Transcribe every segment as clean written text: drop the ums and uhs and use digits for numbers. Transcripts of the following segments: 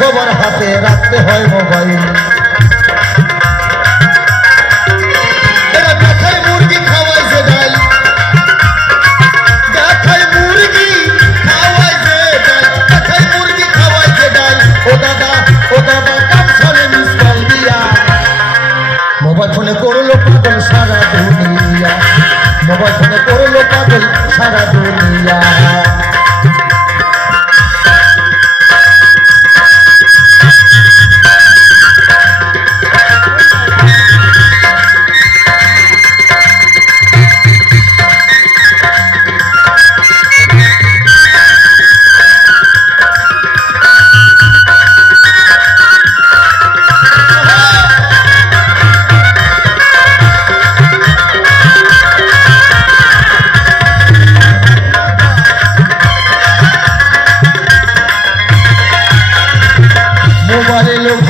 সবার হাতে রাখতে হয় মোবাইল। দেখায় মুরগি খাওয়াই যে ডাল, দেখায় মুরগি খাওয়াই যে ডাল, দেখায় মুরগি খাওয়াই যে ডাল। ও দাদা কাম সারে মিস কল দিয়া, মোবাইল ফোনে করলো পাগল সারা দুনিয়া, মোবাইল ফোনে করলো পাগল সারা দুনিয়া।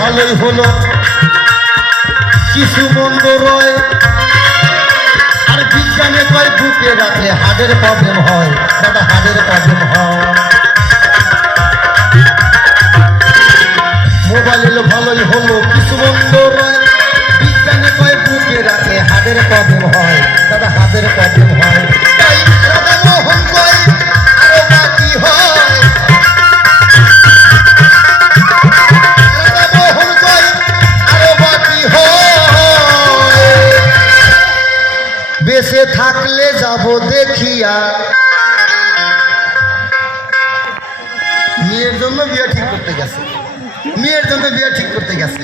ভালোই হলো কিছু মন্দ রয়, আর বিজ্ঞানে কয় বুকে রাখলে হার্টের প্রবলেম হয়, দাদা হার্টের প্রবলেম হয়। মোবাইল এলো ভালোই হলো কিছু মন্দ রয়, বিজ্ঞানে কয় বুকে রাখলে হার্টের প্রবলেম হয়, দাদা হার্টের প্রবলেম হয়। তাই রাধা মোহন কয় আরো বাকি হয়, বেঁচে থাকলে যাব দেখিয়া। মেয়ের জন্য বিয়ে ঠিক করতে গেছে, মেয়ের জন্য বিয়ে ঠিক করতে গেছে।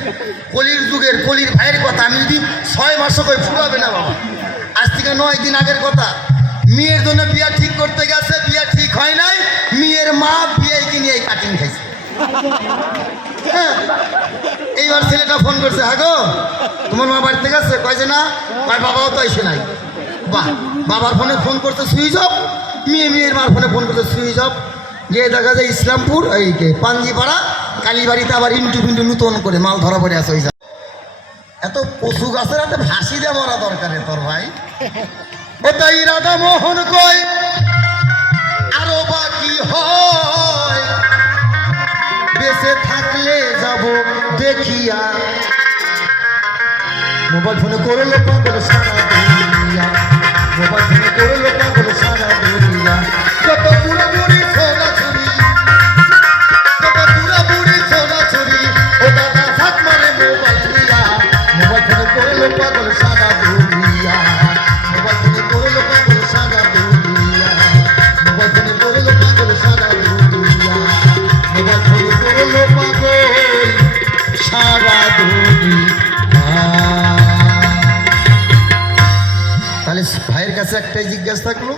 কলির যুগের কলির ভাইয়ের কথা আমি যদি 6 মাসও কই ফুরাবে না বাবা, আজ থেকে 9 দিন আগের কথা। মেয়ের জন্য বিয়ে ঠিক করতে গেছে, বিয়ে ঠিক হয় নাই, মেয়ের মা বিয়ে কিনে এই কাটিং খাইছে। এইবার ছেলেটা ফোন করছে, হ্যাঁ গো তোমার মা বাড়িতে গেছে? কয় যে না। কয় বাবাও তো এসে নাই। বাহ, বাবার ফোনে ফোন করতে সুইচ অফ, মেয়ের মার ফোনে ফোন করতে সুইচ অফ। গিয়ে দেখা যায় ইসলামপুর এই পাঞ্জিপাড়া কালীবাড়িতে আবার ইন্টু ফিন্টু নতুন করে মাল ধরা পড়ে আছে। ওই এত পশু গাছের হাতে ফাঁসি দিয়ে মরা দরকার তোর ভাই। ও তাই রাধা মোহন কয় আরো বাকি হয়, বেঁচে থাকলে যাব দেখিয়া। মোবাইল ফোনে করলো পাগল সারা দুনিয়া, মোবাইল ফোনে করলো পাগল সারা দুনিয়া। কত বুড়া বুড়ি ছোড়াছুরি, কত বুড়া বুড়ি ছোড়াছুরি, ও দাদা থাক মারে মোবাইল দিয়া। মোবাইল ফোনে করলো পাগল সারা দুনিয়া, মোবাইল ফোনে করলো পাগল সারা দুনিয়া, মোবাইল ফোনে করলো পাগল সারা দুনিয়া, মোবাইল ফোনে করলো পাগল সারা দুনিয়া। তাহলে ভাইয়ের কাছে একটাই জিজ্ঞাসা থাকলো,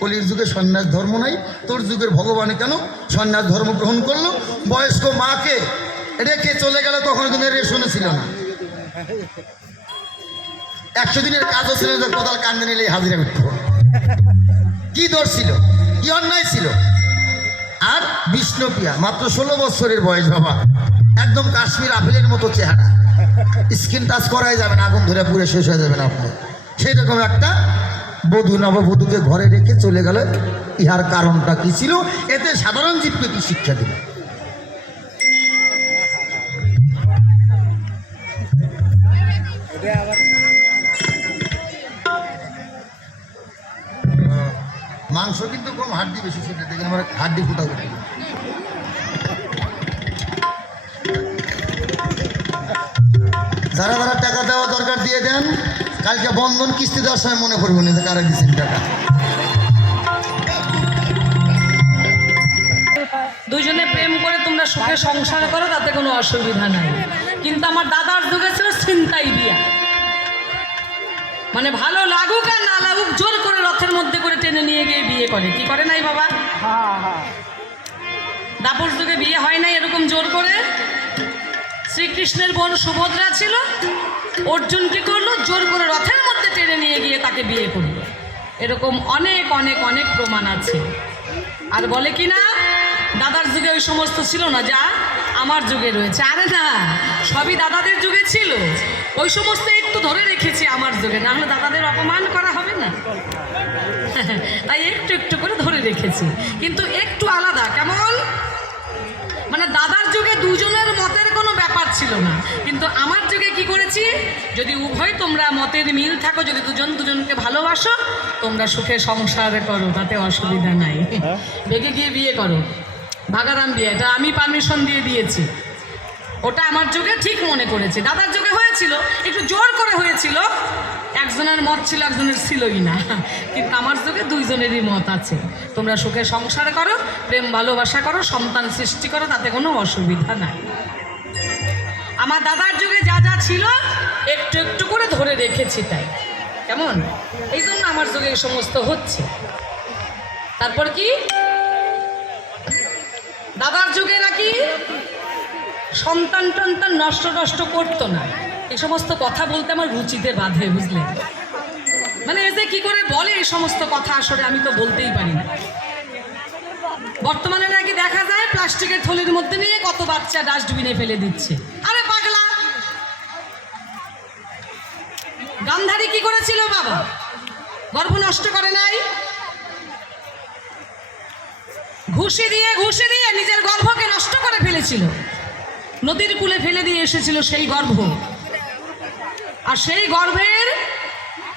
কলির যুগে সন্ন্যাস ধর্ম নাই, তোর যুগের ভগবানে কেন সন্ন্যাস ধর্ম গ্রহণ করলো? বয়স্ক মাকে রেখে চলে গেল, তখন কিন্তু রেশনে ছিল না। 100 দিনের কাজও ছিল যে কোদাল কান্দে নিলে হাজিরা করতে। কি দোষ ছিল, কি অন্যায় ছিল? আর বিষ্ণুপ্রিয়া মাত্র 16 বছরের বয়স বাবা, একদম কাশ্মীর আপেলের মতো চেহারা, স্কিন টাচ করাই যাবে না, আগুন ধরে পুড়ে শেষ হয়ে যাবে না আপনি। সেই রকম একটা বধূ নববধূকে ঘরে রেখে চলে গেল। ইহার কারণটা কি ছিল? এতে সাধারণ জীবকে কি শিক্ষা দিল? মাংস কিন্তু কম, হাড্ডি বেশি, সেটা দেখে আমার হাড্ডি ফুটা করে। যারা যারা টাকা দেওয়া দরকার দিয়ে দেন, কালকে বন্ধন কিস্তি দেওয়ার সময় মনে করবো না যে কারা দিচ্ছেন টাকা। দুইজনে প্রেম করে তোমরা সুখে সংসার করো, তাতে কোনো অসুবিধা নাই। কিন্তু আমার দাদার যুগে ছিল ছিনতাই দিয়া, মানে ভালো লাগুক আর না লাগুক জোর করে রথের মধ্যে করে টেনে নিয়ে গিয়ে বিয়ে করে। কি করে নাই বাবা? দাপর যুগে বিয়ে হয় নাই এরকম জোর করে। শ্রীকৃষ্ণের বোন সুভদ্রা ছিল, অর্জুন কি করলো? জোর করে রথের মধ্যে টেনে নিয়ে গিয়ে তাকে বিয়ে করলো। এরকম অনেক অনেক অনেক প্রমাণ আছে। আর বলে কি না দাদার যুগে ওই সমস্ত ছিল না যা আমার যুগে রয়েছে। আরে না, সবই দাদাদের যুগে ছিল, ওই সমস্ত একটু ধরে রেখেছি আমার যুগে, না হলে দাদাদের অপমান করা হবে না। তাই একটু একটু করে ধরে রেখেছি, কিন্তু একটু আলাদা। কেমন? মানে মানে দাদার যুগে দুজনের মতের কোনো ব্যাপার ছিল না, কিন্তু আমার যুগে কি করেছি, যদি উভয় তোমরা মতের মিল থাকো, যদি দুজন দুজনকে ভালোবাসো, তোমরা সুখে সংসার করো, তাতে অসুবিধা নাই। বেগে গিয়ে বিয়ে করো, ভাগারাম বিয়ে, এটা আমি পারমিশন দিয়ে দিয়েছি। ওটা আমার যুগে ঠিক মনে করেছি। দাদার যুগে হয়েছিল, একটু জোর করে হয়েছিল, একজনের মত ছিল, একজনের ছিলই না, কিন্তু আমার যুগে দুইজনেরই মত আছে। তোমরা সুখে সংসার করো, প্রেম ভালোবাসা করো, সন্তান সৃষ্টি করো, তাতে কোনো অসুবিধা নাই। আমার দাদার যুগে যা যা ছিল একটু একটু করে ধরে রেখেছি, তাই কেমন, এই জন্য আমার যুগে এই সমস্ত হচ্ছে। তারপর কি, দাদার যুগে নাকি সন্তান টন্তান নষ্ট নষ্ট করতো না, এই সমস্ত কথা বলতে আমার রুচিতে বাধে, বুঝলেন? মানে এ যে কি করে বলে এই সমস্ত কথা, আসলে আমি তো বলতেই পারি না। বর্তমানে নাকি দেখা যায় প্লাস্টিকের থলির মধ্যে নিয়ে কত বাচ্চা ডাস্টবিনে ফেলে দিচ্ছে। আরে পাগলা, গান্ধারী কি করেছিল বাবা? গর্ভ নষ্ট করে নাই, ঘুষি দিয়ে নিজের গর্ভকে নষ্ট করে ফেলেছিল, নদীর কূলে ফেলে দিয়ে এসেছিল সেই গর্ভ। আর সেই গর্ভের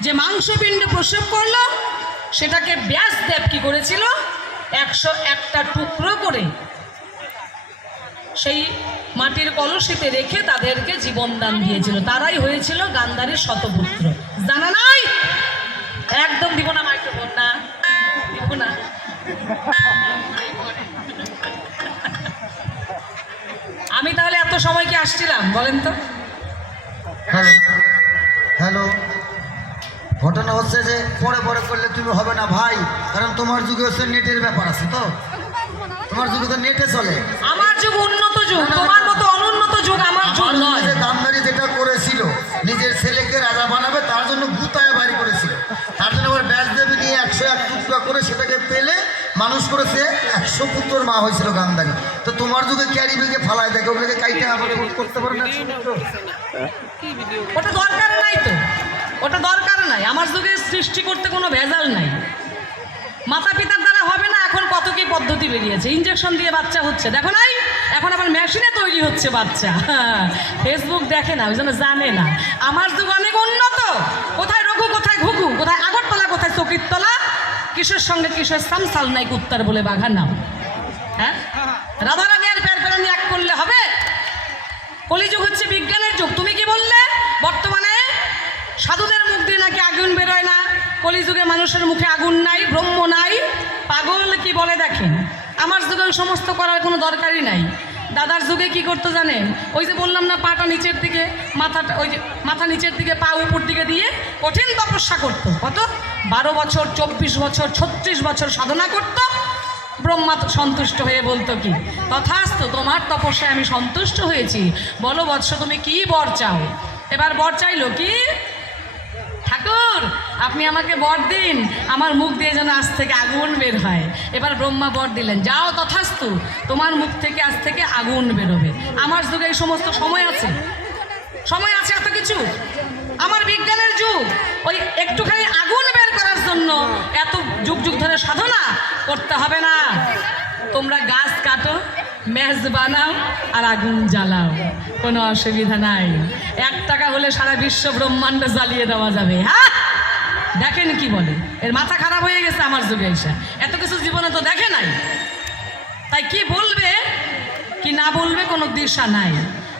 যে মাংসপিণ্ড প্রসব করলো, সেটাকে ব্যাসদেব কি করেছিল, 101টা টুকরো করে সেই মাটির কলসিতে রেখে তাদেরকে জীবনদান দিয়েছিল। তারাই হয়েছিল গান্ধারীর শতপুত্র। জানা নাই? একদম দিব না মাইক্রোফোন, না দিব না। আমি তাহলে এত সময় কি আসছিলাম বলেন তো? হ্যালো হ্যালো, ঘটনা হচ্ছে যে পরে পরে করলে তুমি হবে না ভাই, কারণ তোমার যুগে হচ্ছে নেটের ব্যাপার আছে, তো তোমার যুগে তো নেটে চলে। আমার যুগ উন্নত যুগ, তোমার মতো অনুন্নত যুগ আমার যুগ নয়। গান্ধারী যেটা করেছিল, নিজের ছেলেকে রাজা বানাবে তার জন্য গুতায় বাড়ি করেছিল, তার জন্য আবার ব্যাসদেবী নিয়ে 101 টুকরা করে সেটাকে পেলে মানুষ করেছে, 100 পুত্রর মা হয়েছিল গান্ধারী। তো তোমার যুগে ক্যারি বেগে ফালায় দেখে, ওগুলোকে কাইতে আবার করতে পারো না, ওটা দরকার নাই, তো ওটা দরকার নাই। আমার যুগে সৃষ্টি করতে কোনো ভেজাল নাই, মাতা পিতার দ্বারা হবে না। এখন কত কি পদ্ধতি বেরিয়েছে, ইঞ্জেকশন দিয়ে বাচ্চা হচ্ছে, দেখো নাই? এখন আবার মেশিনে তৈরি হচ্ছে বাচ্চা। ফেসবুক দেখে না, ওই জন্য জানে না। আমার যুগ অনেক উন্নত। কোথায় রঘু, কোথায় ঘুঘু, কোথায় আগরতলা, কোথায় চকিরতলা, কিসের সঙ্গে কিসের সামসাল নাই কুত্তার বলে বাঘার নাম। হ্যাঁ, রাধারানী আর প্যারপ্যারানি এক করলে হবে? কলিযুগ হচ্ছে বিজ্ঞানের যুগ। তুমি কি বললে বর্তমানে সাধুদের মুখ দিয়ে নাকি আগুন বেরোয় না? কলিযুগে মানুষের মুখে আগুন নাই, ব্রহ্ম নাই। পাগল কি বলে দেখেন। আমার যুগে ওই সমস্ত করার কোনো দরকারই নাই। দাদার যুগে কি করতো জানেন? ওই যে বললাম না, পাটা নিচের দিকে, মাথাটা ওই যে মাথা নিচের দিকে, পা উপর দিকে দিয়ে কঠিন তপস্যা করতো। কত 12 বছর, 24 বছর, 36 বছর সাধনা করতো। ব্রহ্মা সন্তুষ্ট হয়ে বলতো কি, তথাস্তু, তোমার তপস্যায় আমি সন্তুষ্ট হয়েছি, বলো বৎস তুমি কি বর চাও? এবার বর চাইলো কি, ঠাকুর আপনি আমাকে বর দিন, আমার মুখ দিয়ে যেন আজ থেকে আগুন বের হয়। এবার ব্রহ্মা বর দিলেন, যাও তথাস্তু, তোমার মুখ থেকে আজ থেকে আগুন বেরোবে। আমার যুগে এই সমস্ত সময় আছে, সময় আছে এত কিছু। আমার বিজ্ঞানের যুগ। ওই একটুখানি আগুন বের করার জন্য এত যুগ যুগ ধরে সাধনা করতে হবে না। তোমরা গাছ কাটো, ম্যাচ বানাও আর আগুন জ্বালাও, কোনো অসুবিধা নাই। 1 টাকা হলে সারা বিশ্ব ব্রহ্মাণ্ড জ্বালিয়ে দেওয়া যাবে। হ্যাঁ, দেখেন কি বলে, এর মাথা খারাপ হয়ে গেছে আমার যুগে এসে। এত কিছু জীবনে তো দেখে নাই, তাই কি বলবে কি না বলবে কোনো দিশা নাই।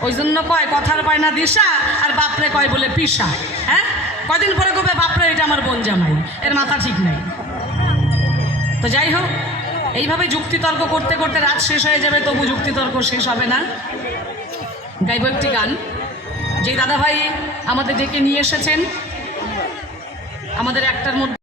ওই জন্য কয়, কথার পায় না দিশা, আর বাপরে কয় বলে পিসা। হ্যাঁ, কয়দিন পরে কবে বাপরে এটা আমার বোন জামাই, এর মাথা ঠিক নাই। তো যাই হোক, এইভাবে যুক্তিতর্ক করতে করতে রাত শেষ হয়ে যাবে, তবু যুক্তিতর্ক শেষ হবে না। গাইব একটি গান, যেই দাদাভাই আমাদের ডেকে নিয়ে এসেছেন, আমাদের একটার মধ্যে